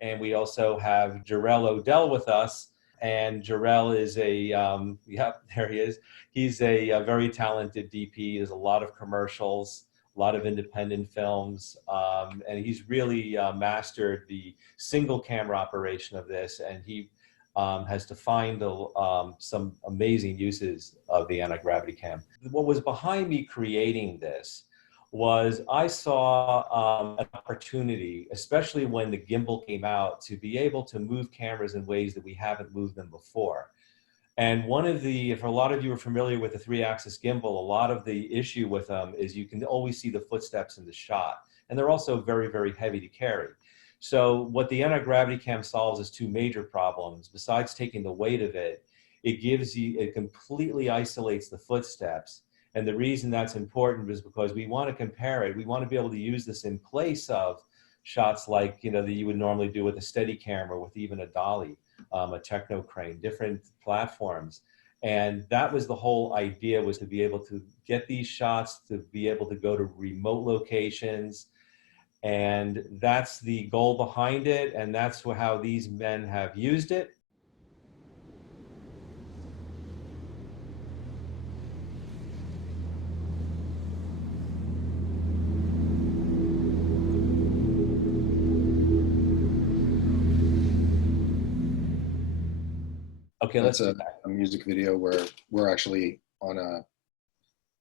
And we also have Jorel Odell with us. And Jorel is yep, there he is. He's a very talented DP. There's a lot of commercials, a lot of independent films, and he's really mastered the single camera operation of this, and he has defined some amazing uses of the anti-gravity cam. What was behind me creating this was I saw an opportunity, especially when the gimbal came out, to be able to move cameras in ways that we haven't moved them before. And one of the, if a lot of you are familiar with the 3-axis gimbal, a lot of the issue with them is you can always see the footsteps in the shot. And they're also very, very heavy to carry. So what the anti-gravity cam solves is two major problems. Besides taking the weight of it, it completely isolates the footsteps. And the reason that's important is because we want to compare it. We want to be able to use this in place of shots like, you know, that you would normally do with a Steadicam or with even a dolly, a techno crane, different platforms. And that was the whole idea, was to be able to get these shots, to be able to go to remote locations. And that's the goal behind it. And that's how these men have used it. Okay, let's do that. A music video where we're actually on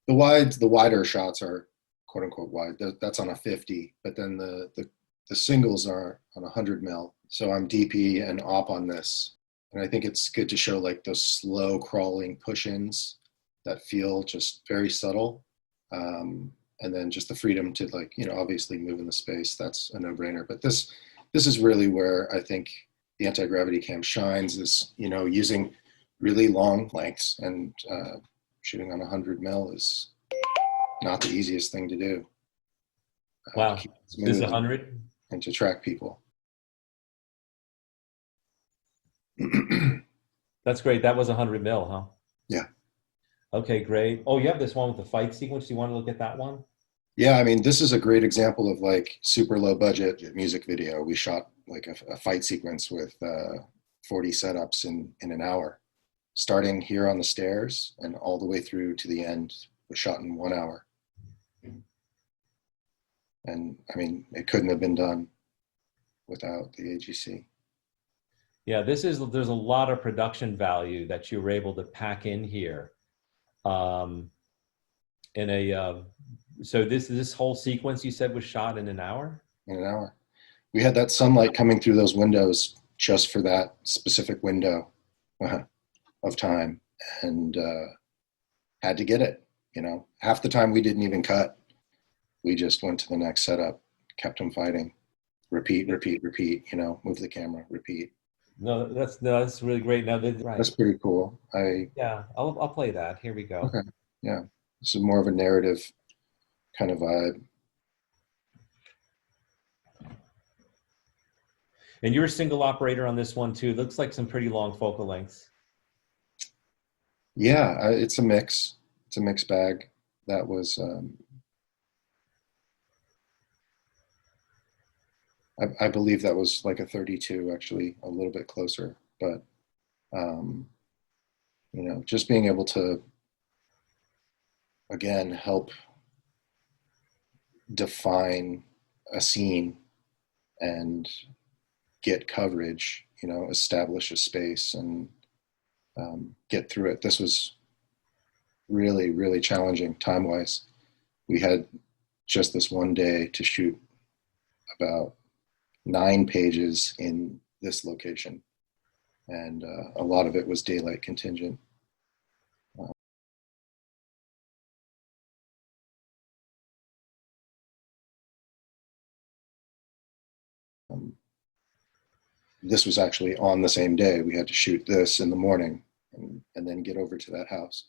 the wider shots are quote unquote wide. That's on a 50, but then the singles are on 100 mil. So I'm DP and op on this. And I think it's good to show like those slow crawling push-ins that feel just very subtle. And then just the freedom to, like, you know, obviously move in the space, that's a no-brainer. But this is really where I think the anti-gravity cam shines, is, you know, using really long lengths, and shooting on 100 mil is not the easiest thing to do. Wow, this is 100? And to track people. That's great. That was 100 mil, huh? Yeah. Okay, great. Oh, you have this one with the fight sequence. Do you want to look at that one? Yeah, I mean, this is a great example of like super low budget music video. We shot like a fight sequence with 40 setups in an hour, starting here on the stairs and all the way through to the end was shot in 1 hour. And I mean, it couldn't have been done without the AGC. Yeah, there's a lot of production value that you were able to pack in here. So this whole sequence you said was shot in an hour? In an hour. We had that sunlight coming through those windows just for that specific window of time, and had to get it. You know, half the time we didn't even cut. We just went to the next setup, kept them fighting, repeat, repeat, repeat. You know, move the camera, repeat. No, that's really great. Now right. That's pretty cool. Yeah, I'll play that. Here we go. Okay. Yeah, this is more of a narrative kind of vibe. And you're a single operator on this one too. Looks like some pretty long focal lengths. Yeah, it's a mix. It's a mixed bag. That was, I believe that was like a 32, actually, a little bit closer. But, you know, just being able to, again, help define a scene and get coverage, you know, establish a space and get through it. This was really, really challenging time-wise. We had just this one day to shoot about 9 pages in this location, and a lot of it was daylight contingent. This was actually on the same day. We had to shoot this in the morning and then get over to that house.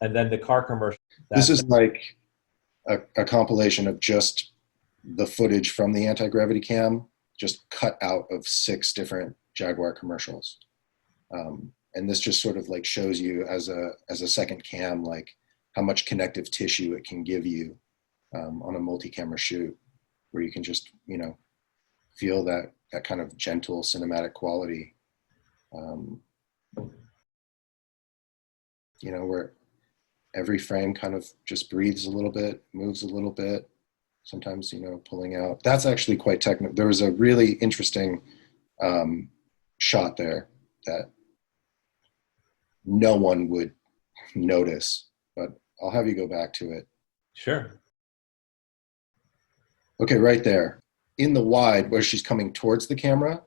And then the car commercial. This is like a compilation of just the footage from the anti-gravity cam, just cut out of 6 different Jaguar commercials. And this just sort of like shows you as a second cam, like how much connective tissue it can give you on a multi-camera shoot, where you can just, you know, feel that kind of gentle cinematic quality. You know, where every frame kind of just breathes a little bit, moves a little bit, sometimes, you know, pulling out. That's actually quite technical. There was a really interesting shot there that no one would notice, but I'll have you go back to it. Sure. Okay, right there. In the wide, where she's coming towards the camera,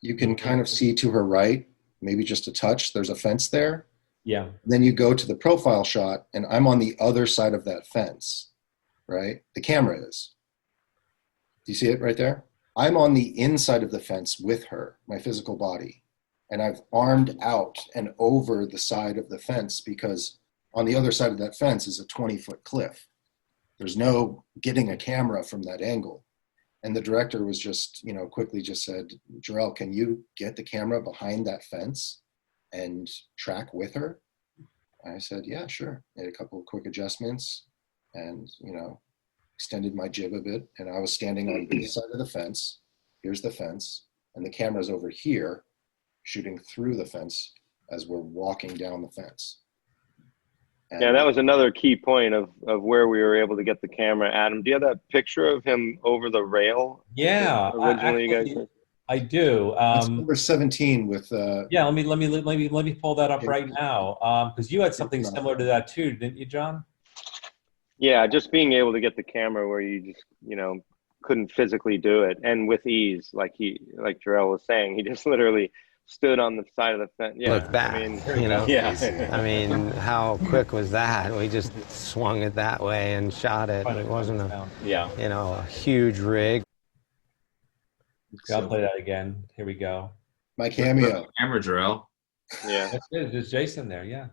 you can kind of see to her right, maybe just a touch, there's a fence there. Yeah. Then you go to the profile shot, and I'm on the other side of that fence, right? The camera is. Do you see it right there? I'm on the inside of the fence with her, my physical body. And I've armed out and over the side of the fence, because on the other side of that fence is a 20-foot cliff. There's no getting a camera from that angle. And the director was just, you know, quickly just said, Jorel, can you get the camera behind that fence and track with her? I said, yeah, sure. Made a couple of quick adjustments and, you know, extended my jib a bit. And I was standing on this side of the fence. Here's the fence. And the camera's over here, shooting through the fence as we're walking down the fence. And yeah, that was another key point of where we were able to get the camera. Adam, do you have that picture of him over the rail? Yeah, Originally, you guys. I do. that's number 17 with. Yeah, let me pull that up right now. Because you had something similar to that too, didn't you, John? Yeah, just being able to get the camera where you just, you know, couldn't physically do it, and with ease, like Jorel was saying, he just literally stood on the side of the fence. Yeah, Look back, I mean, you know. yeah. I mean, how quick was that? We just swung it that way and shot it. It wasn't a, Yeah. you know, a huge rig. I'll play that again. Here we go. My cameo. Camera, Jorel. Yeah. That's it. There's Jason there. Yeah.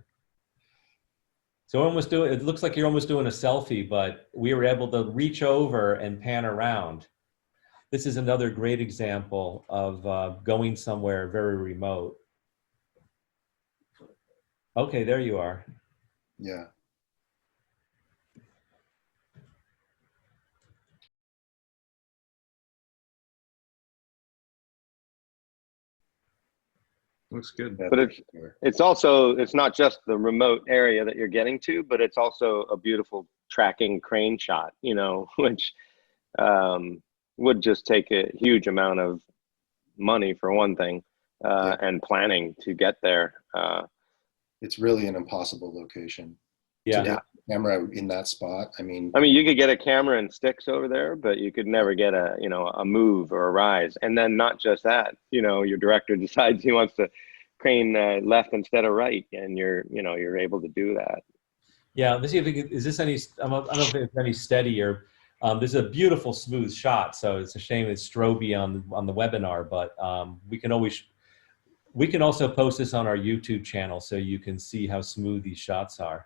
So almost doing. It looks like you're almost doing a selfie, but we were able to reach over and pan around. This is another great example of going somewhere very remote. Okay, there you are. Yeah. Looks good. But it's also, it's not just the remote area that you're getting to, but it's also a beautiful tracking crane shot, you know, which would just take a huge amount of money for one thing, and planning to get there. It's really an impossible location. Yeah. To get a camera in that spot. I mean, you could get a camera and sticks over there, but you could never get a, you know, a move or a rise. And then not just that, you know, your director decides he wants to crane left instead of right, and you're, you know, you're able to do that. Yeah. Let's see if is this any. I don't know if it's any steadier. This is a beautiful smooth shot, so it's a shame it's stroby on the webinar, but we can also post this on our YouTube channel so you can see how smooth these shots are.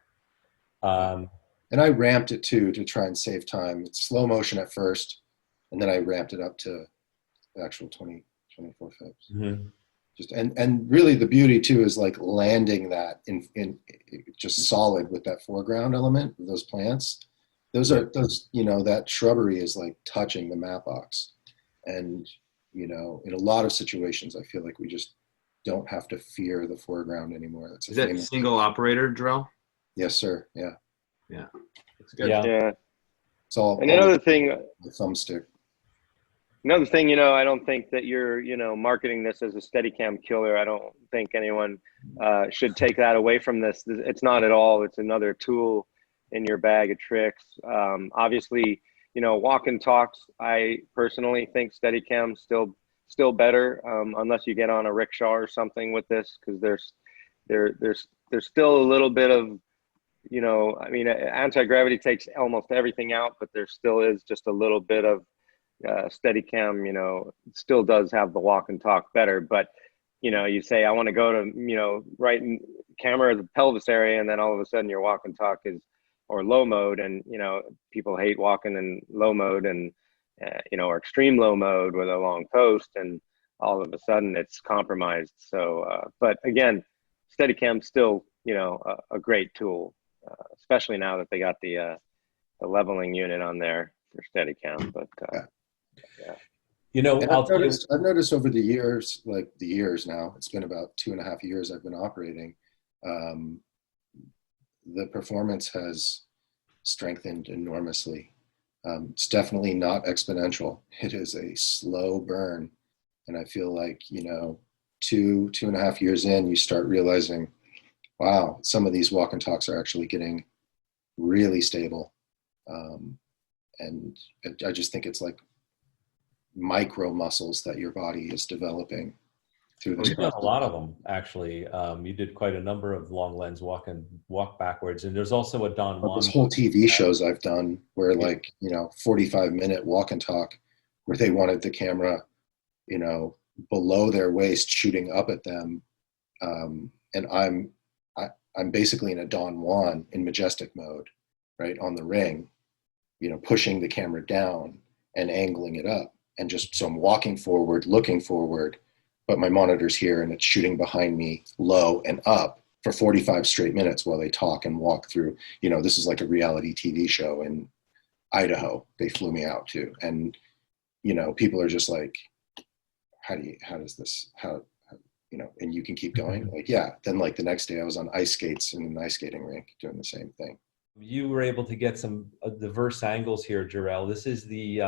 and I ramped it too to try and save time. It's slow motion at first, and then I ramped it up to the actual 24 frames. Mm-hmm. Just and really the beauty too is like landing that in just solid with that foreground element of those plants. Those you know, that shrubbery is like touching the matte box, and you know, in a lot of situations I feel like we just don't have to fear the foreground anymore. That's Is that single operator, Jorel? Yes, sir. Yeah. Yeah. That's good. Yeah. It's all. And another thing, the thumbstick. Another thing, you know, I don't think that you're, you know, marketing this as a Steadicam killer. I don't think anyone should take that away from this. It's not at all. It's another tool in your bag of tricks. Obviously, you know, walk and talks, I personally think Steadicam still better, unless you get on a rickshaw or something with this, because there's still a little bit of, you know, I mean, anti-gravity takes almost everything out, but there still is just a little bit of Steadicam, you know, still does have the walk and talk better. But, you know, you say, I want to go to, you know, right in camera, the pelvis area, and then all of a sudden your walk and talk is, or low mode. And, you know, people hate walking in low mode and, you know, or extreme low mode with a long post, and all of a sudden it's compromised. So, but again, Steadicam's still, you know, a great tool, especially now that they got the leveling unit on there for Steadicam. But Yeah. yeah. You know, And I've noticed over the years, like the years now, it's been about 2.5 years I've been operating. The performance has strengthened enormously. It's definitely not exponential. It is a slow burn. And I feel like, you know, 2.5 years in, you start realizing, wow, some of these walk and talks are actually getting really stable. And I just think it's like micro muscles that your body is developing through this You've done a lot of them, actually. You did quite a number of long lens walk backwards, and there's also a Don Juan. Those whole TV shows I've done where, like, you know, 45-minute walk and talk where they wanted the camera, you know, below their waist shooting up at them, and I'm basically in a Don Juan in Majestic mode, right, on the ring, you know, pushing the camera down and angling it up. And just, so I'm walking forward, looking forward, but my monitor's here and it's shooting behind me low and up for 45 straight minutes while they talk and walk through. You know, this is like a reality TV show in Idaho. They flew me out to, and, you know, people are just like, how does this, you know, and you can keep going. Like, yeah. Then like the next day I was on ice skates in an ice skating rink doing the same thing. You were able to get some diverse angles here, Jorel. This is the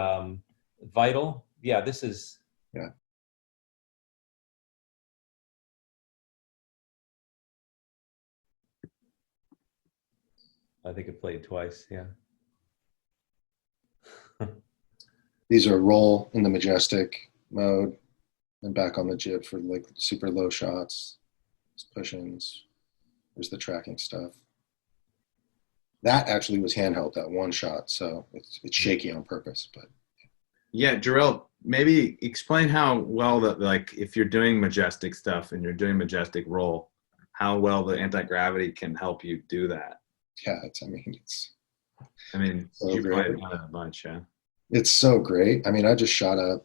Vital. Yeah, this is. Yeah. I think it played twice. Yeah. These are roll in the Majestic mode and back on the jib for like super low shots, push-ins. There's the tracking stuff. That actually was handheld, that one shot, so it's shaky on purpose. But yeah, Jorel, maybe explain how well that, like, if you're doing Majestic stuff and you're doing Majestic roll, how well the anti-gravity can help you do that. yeah, I mean, so you great. probably done it a bunch, yeah. It's so great. I mean, I just shot a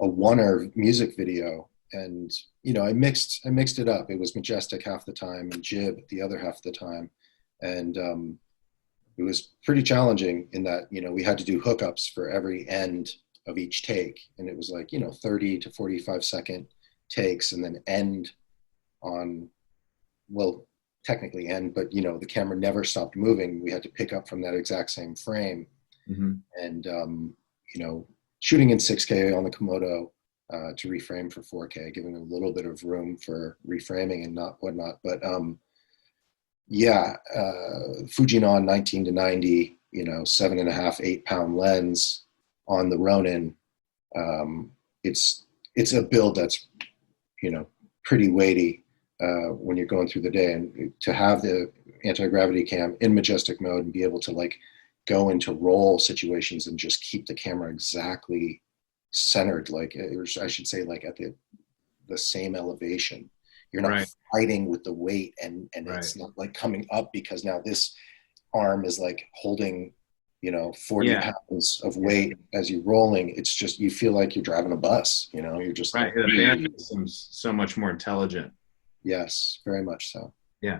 Oneer music video, and, you know, I mixed it up. It was Majestic half the time and jib the other half the time. And it was pretty challenging in that, you know, we had to do hookups for every end of each take. And it was like, you know, 30 to 45 second takes, and then end on, well, technically end, but, you know, the camera never stopped moving. We had to pick up from that exact same frame. Mm-hmm. And, you know, shooting in 6K on the Komodo to reframe for 4K, giving a little bit of room for reframing and whatnot. But yeah, Fujinon 19 to 90, you know, 7.5, 8 pound lens on the Ronin. It's a build that's, you know, pretty weighty when you're going through the day, and to have the anti-gravity cam in Majestic mode and be able to like go into roll situations and just keep the camera exactly centered, like, or I should say, like at the same elevation. You're not right. fighting with the weight, and right. It's not like coming up because now this arm is like holding, you know, 40 pounds of weight as you're rolling. It's just, you feel like you're driving a bus, you know, you're just right. like, The band seems so much more intelligent. Yes, very much so. Yeah.